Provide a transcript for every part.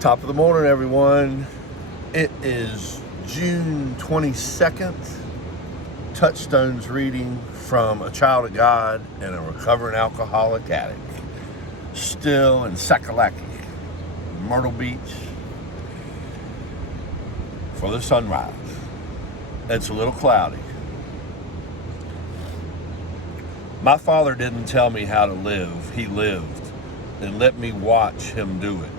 Top of the morning, everyone. It is June 22nd. Touchstones reading from A Child of God and a Recovering Alcoholic Addict. Still in Sakalaki, Myrtle Beach for the sunrise. It's a little cloudy. My father didn't tell me how to live. He lived and let me watch him do it.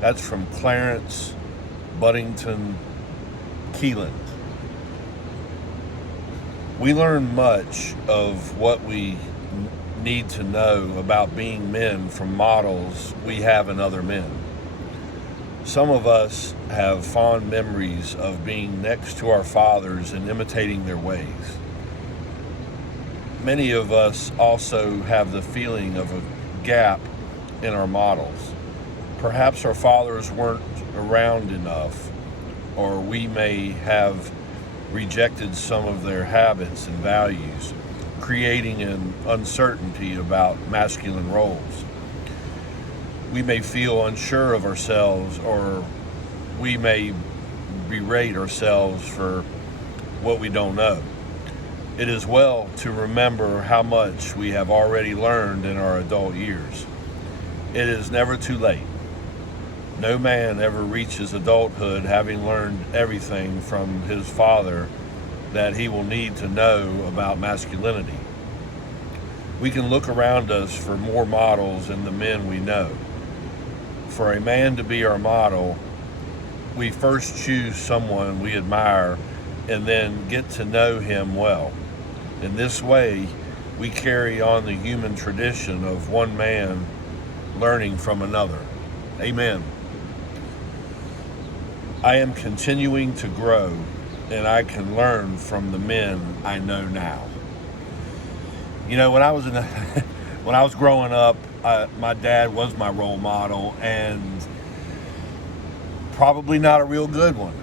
That's from Clarence Buddington Keeland. We learn much of what we need to know about being men from models we have in other men. Some of us have fond memories of being next to our fathers and imitating their ways. Many of us also have the feeling of a gap in our models. Perhaps our fathers weren't around enough, or we may have rejected some of their habits and values, creating an uncertainty about masculine roles. We may feel unsure of ourselves, or we may berate ourselves for what we don't know. It is well to remember how much we have already learned in our adult years. It is never too late. No man ever reaches adulthood having learned everything from his father that he will need to know about masculinity. We can look around us for more models in the men we know. For a man to be our model, we first choose someone we admire and then get to know him well. In this way, we carry on the human tradition of one man learning from another. Amen. I am continuing to grow, and I can learn from the men I know now. You know, when I was growing up, my dad was my role model, and probably not a real good one.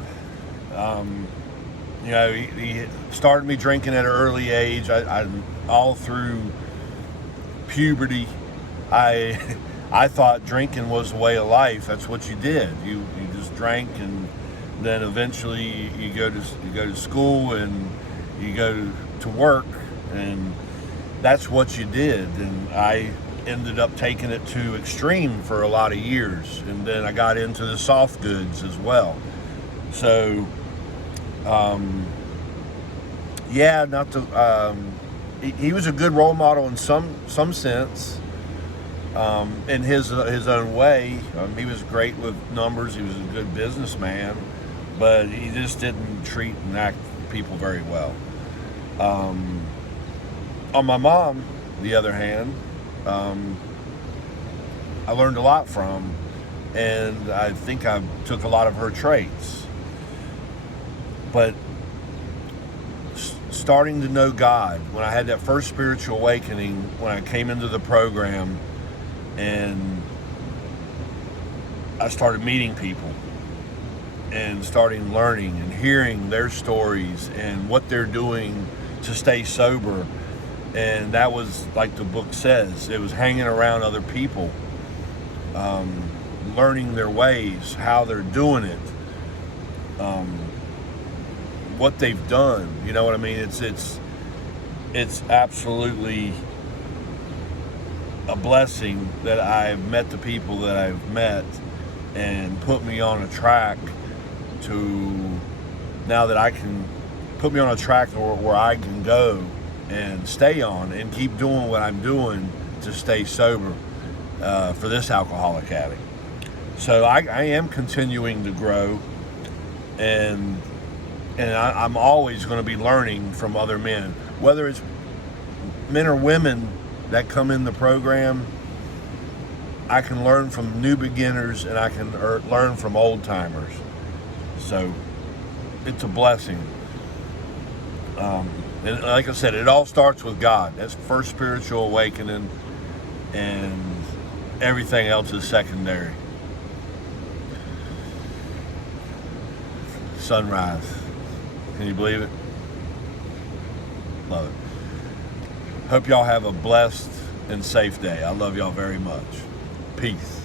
He started me drinking at an early age. I all through puberty, I thought drinking was the way of life. That's what you did. You just drank, and then eventually you go to school and you go to work, and that's what you did. And I ended up taking it to extreme for a lot of years, and then I got into the soft goods as well. So, he was a good role model in some sense. In his own way. He was great with numbers. He was a good businessman, but he just didn't treat and act people very well. On my mom, the other hand, I learned a lot from, and I think I took a lot of her traits. But starting to know God, when I had that first spiritual awakening, when I came into the program, and I started meeting people and starting learning and hearing their stories and what they're doing to stay sober. And that was, like the book says, it was hanging around other people, learning their ways, how they're doing it, what they've done. You know what I mean? It's absolutely a blessing that I've met the people that I've met and put me on a track to, now that I can put me on a track where I can go and stay on and keep doing what I'm doing to stay sober for this alcoholic addict. So I am continuing to grow, and I'm always going to be learning from other men, whether it's men or women that come in the program. I can learn from new beginners, and I can learn from old timers. So it's a blessing. And like I said, it all starts with God. That's first spiritual awakening, and everything else is secondary. Sunrise. Can you believe it? Love it. Hope y'all have a blessed and safe day. I love y'all very much. Peace.